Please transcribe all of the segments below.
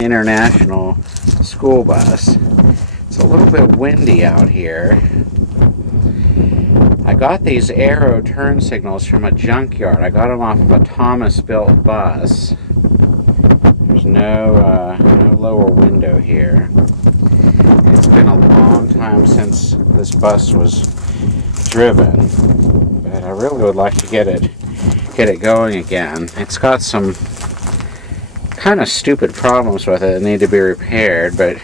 International school bus. It's a little bit windy out here. I got these arrow turn signals from a junkyard. I got them off of a Thomas-built bus. There's no lower window here. It's been a long time since this bus was driven, but I really would like to get it going again. It's got some kind of stupid problems with it that need to be repaired, but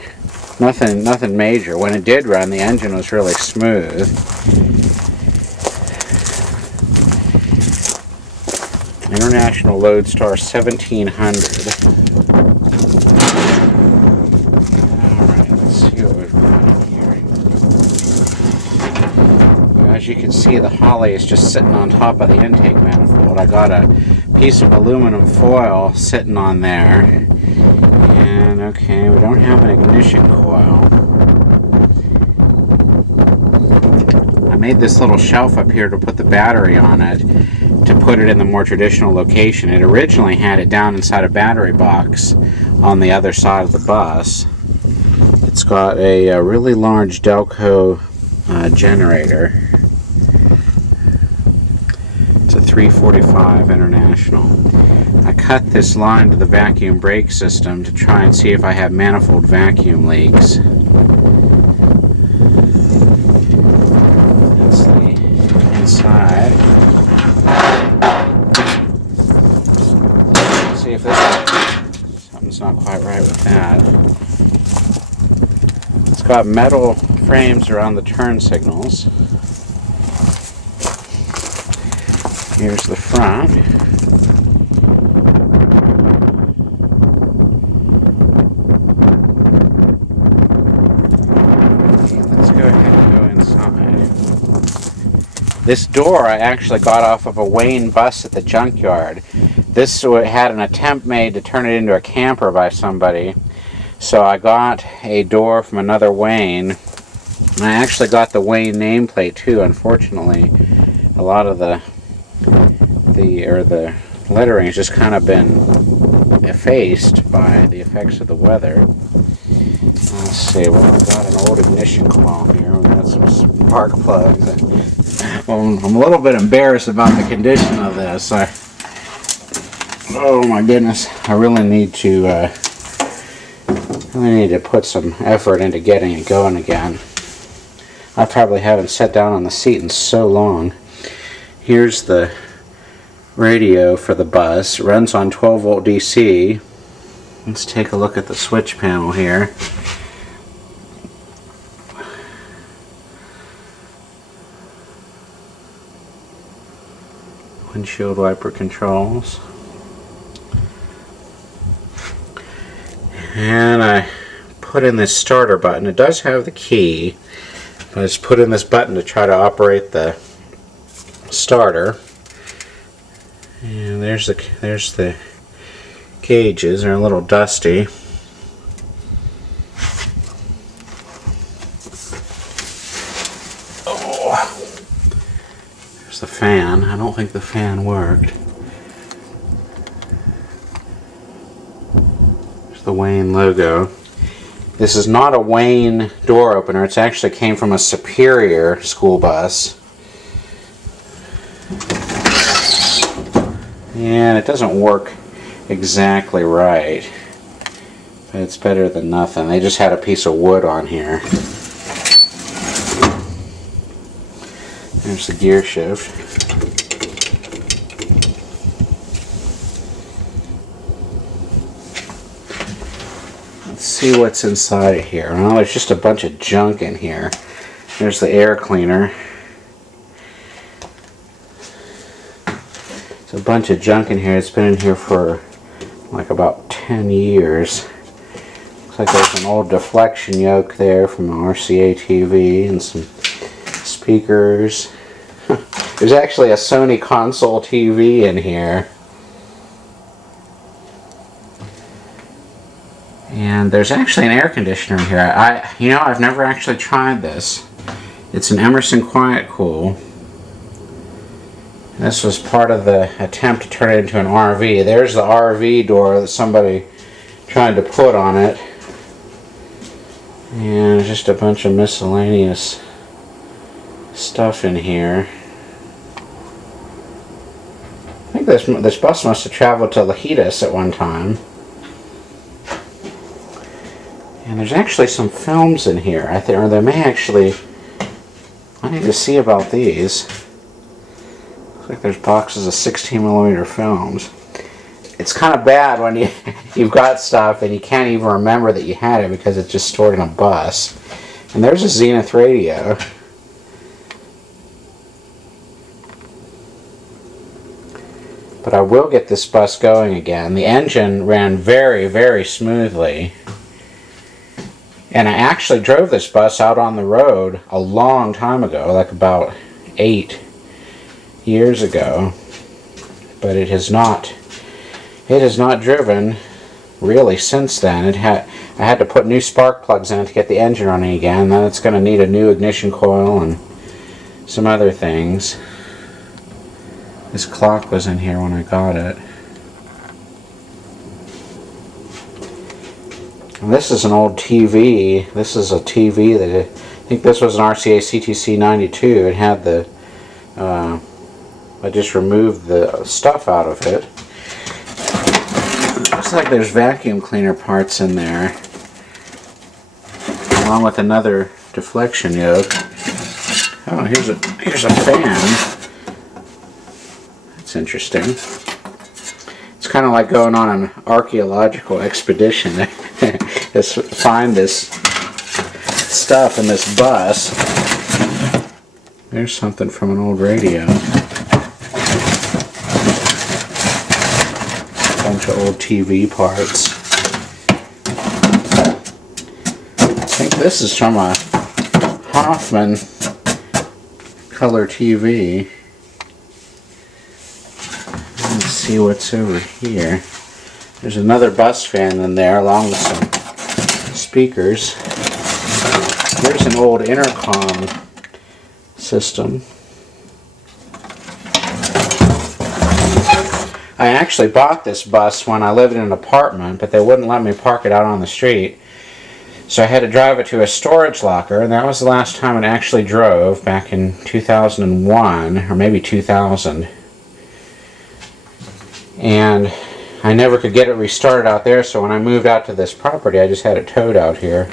nothing major. When it did run, the engine was really smooth. International Loadstar 1700. Alright, let's see what we've got here. As you can see, the holly is just sitting on top of the intake manifold. I got a piece of aluminum foil sitting on there. And okay, we don't have an ignition coil. I made this little shelf up here to put the battery on it, to put it in the more traditional location. It originally had it down inside a battery box on the other side of the bus. It's got a really large Delco generator. It's a 345 International. I cut this line to the vacuum brake system to try and see if I have manifold vacuum leaks. That's the inside. See if something's not quite right with that. It's got metal frames around the turn signals. Here's the front. Let's go ahead and go inside. This door I actually got off of a Wayne bus at the junkyard. This had an attempt made to turn it into a camper by somebody, so I got a door from another Wayne. And I actually got the Wayne nameplate too. Unfortunately, a lot of the lettering has just kind of been effaced by the effects of the weather. Let's see. Well, I've got an old ignition coil here. We've got some spark plugs. I'm a little bit embarrassed about the condition of this. Oh my goodness, I really need to put some effort into getting it going again. I probably haven't sat down on the seat in so long. Here's the radio for the bus. It runs on 12 volt DC. Let's take a look at the switch panel here. Windshield wiper controls. And I put in this starter button. It does have the key, but I just put in this button to try to operate the starter. And there's the gauges. They're a little dusty. Oh, there's the fan. I don't think the fan worked. The Wayne logo. This is not a Wayne door opener. It actually came from a Superior school bus. And it doesn't work exactly right, but it's better than nothing. They just had a piece of wood on here. There's the gear shift. Let's see what's inside of here. Well, there's just a bunch of junk in here. There's the air cleaner. There's a bunch of junk in here. It's been in here for like about 10 years. Looks like there's an old deflection yoke there from an RCA TV and some speakers. There's actually a Sony console TV in here. And there's actually an air conditioner in here. I've never actually tried this. It's an Emerson Quiet Cool. This was part of the attempt to turn it into an RV. There's the RV door that somebody tried to put on it. And just a bunch of miscellaneous stuff in here. I think this bus must have traveled to Loadstar at one time. And there's actually some films in here. I think, or there may actually. I need to see about these. Looks like there's boxes of 16mm films. It's kind of bad when you've got stuff and you can't even remember that you had it because it's just stored in a bus. And there's a Zenith radio. But I will get this bus going again. The engine ran very, very smoothly. And I actually drove this bus out on the road a long time ago, like about 8 years ago. But it has not driven really since then. I had to put new spark plugs in it to get the engine running again. Then it's going to need a new ignition coil and some other things. This clock was in here when I got it. And this is an old TV. This is a TV that I think this was an RCA CTC 92. It had the I just removed the stuff out of it. Looks like there's vacuum cleaner parts in there, along with another deflection yoke. Oh, here's a fan. That's interesting. It's kind of like going on an archaeological expedition to find this stuff in this bus. There's something from an old radio. A bunch of old TV parts. I think this is from a Hoffman color TV. Let's see what's over here. There's another bus fan in there along with some speakers. Here's an old intercom system. I actually bought this bus when I lived in an apartment, but they wouldn't let me park it out on the street. So I had to drive it to a storage locker, and that was the last time it actually drove, back in 2001, or maybe 2000. And I never could get it restarted out there, so when I moved out to this property, I just had it towed out here.